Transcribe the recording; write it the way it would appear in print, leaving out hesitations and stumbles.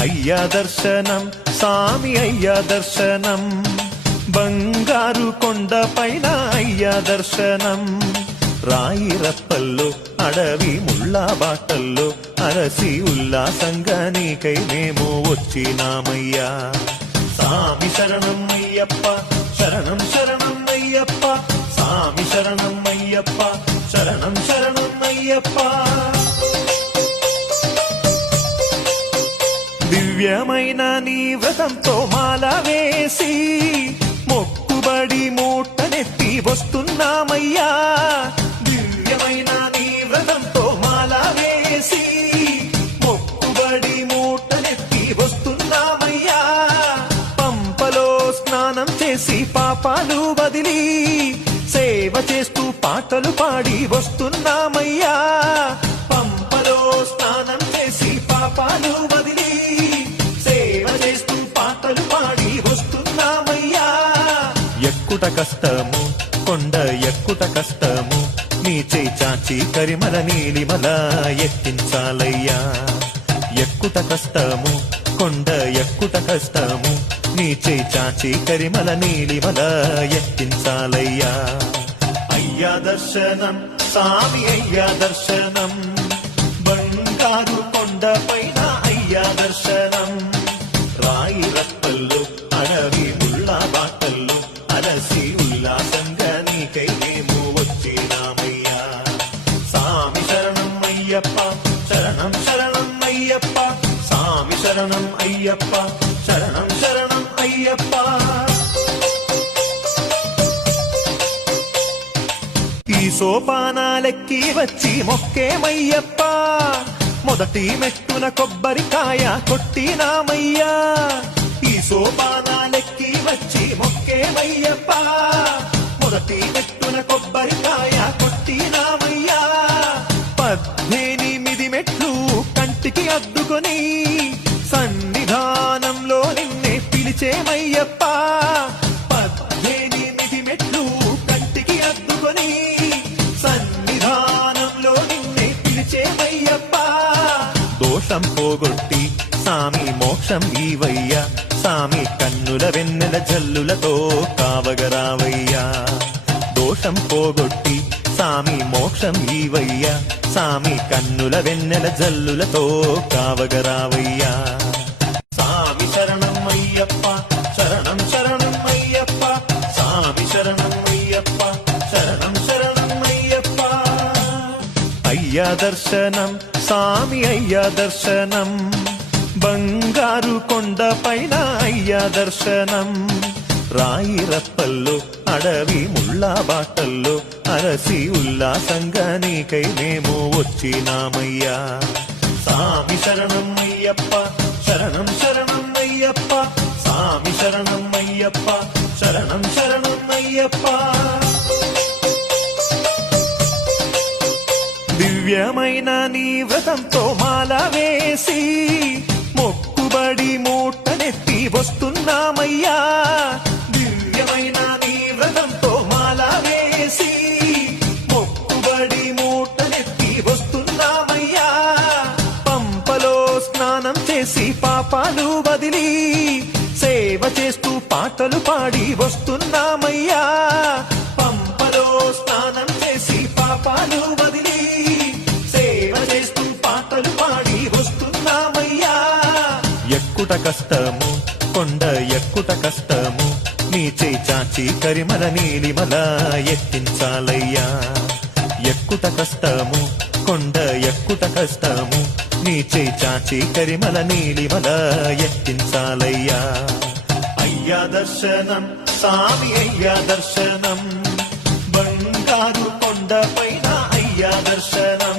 అయ్యా దర్శనం సామి అయ్యా దర్శనం బంగారు కొండ పైన అయ్యా దర్శనం రాయి రప్పల్లో అడవి ముళ్ళ బాటల్లో అరసి ఉల్లాసంగా నీకై మేము వచ్చినామయ్యా సామి శరణం అయ్యప్ప శరణం శరణం అయ్యప్ప సామి శరణం అయ్యప్ప శరణం శరణం అయ్యప్ప దివ్యమైన నీ వ్రతంతో మాల వేసి మొక్కుబడి మూటనెత్తి వస్తున్నామయ్యా దివ్యమైన నీ వ్రతంతో మాల వేసి మొక్కుబడి మూటనెత్తి వస్తున్నామయ్యా పంపలో స్నానం చేసి పాపాలు వదిలి సేవ చేస్తూ పాటలు పాడి వస్తున్నామయ్యా పంపలో స్నానం చేసి పాపాలు వదిలి సేవ చేస్తూ పాటలు పాడి వస్తున్నామయ్యా ఎక్కుట కష్టము కొండ ఎక్కుట కష్టము నీ చేయి చాచి కరిమల నీలిమల ఎత్తించాలయ్యా ఎక్కుట కష్టము కొండ ఎక్కుట కష్టము నీ చేయి చాచి కరిమల నీలిమల ఎత్తించాలయ్యా అయ్యా దర్శనం సామి అయ్యా దర్శనం బంగారు కొండ పైన అయ్యా దర్శనం రాయి రప్పల్లో అడవి ముళ్ళ బాటల్లో అలసి ఉల్లాసంగా నీకై మేము వచ్చినామయ్యా సామి శరణం అయ్యప్ప శరణం శరణం అయ్యప్ప సామి శరణం అయ్యప్ప శరణం శరణం అయ్యప్ప ఈ సోపానాలెక్కి వచ్చి మొక్కేమయ్యప్ప మొదటి మెట్టున కొబ్బరికాయ కొట్టినామయ్యా ఈ సోపానాలెక్కి వచ్చి మొక్కేమయ్యప్ప మొదటి మెట్టున కొబ్బరికాయ కొట్టినామయ్యా 18 మెట్లు కంటికి అద్దుకొని సన్నిధానంలో నిన్నే పిలిచేమయ్యప్ప 18 మెట్లు కంటికి అద్దుకొని సన్నిధానంలో నిన్నే పిలిచేమయ్యప్ప దోషం పోగొట్టి సామి మోక్షం ఈవయ్యా సామి కన్నుల వెన్నెల జల్లులతో కావగరావయ్యా దోషం పోగొట్టి సామి మోక్షం ఈవయ్యా సామి కన్నుల వెన్నెల జల్లులతో కావగరావయ్యా సామి శరణం అయ్యప్ప శరణం శరణం అయ్యప్ప సామి శరణం అయ్యప్ప శరణం శరణం అయ్యప్ప అయ్యా దర్శనం సామి అయ్యా దర్శనం బంగారు కొండ పైన అయ్యా దర్శనం రాయి రప్పల్లో అడవి ముళ్ళ బాటల్లో అరసి ఉల్లాసంగా నీకై మేము వచ్చినామయ్యా సామి శరణం అయ్యప్ప శరణం శరణం అయ్యప్ప సామి శరణం అయ్యప్ప శరణం శరణం అయ్యప్ప దివ్యమైన నీ వ్రతంతో మాల వేసి మొక్కుబడి మూటనెత్తి వస్తున్నామయ్యా దివ్యమైన నీ వ్రతంతో మాల వేసి మొక్కుబడి మూటనెత్తి వస్తున్నామయ్యా పంపలో స్నానం చేసి పాపాలు వదిలి సేవ చేస్తూ పాటలు పాడి వస్తున్నామయ్యా పంపలో స్నానం చేసి పాపాలు వదిలి సేవ చేస్తూ పాటలు పాడి వస్తున్నామయ్యా ఎక్కుట కష్టము కొండ ఎక్కుట కష్టము నీ చేయి చాచి కరిమల నీలిమల ఎత్తించాలయ్యా ఎక్కుట కష్టము కొండ ఎక్కుట కష్టము నీ చేయి చాచి కరిమల నీలిమల ఎత్తించాలయ్యా అయ్యా దర్శనం సామి అయ్యా దర్శనం బంగారు కొండ పైన అయ్యా దర్శనం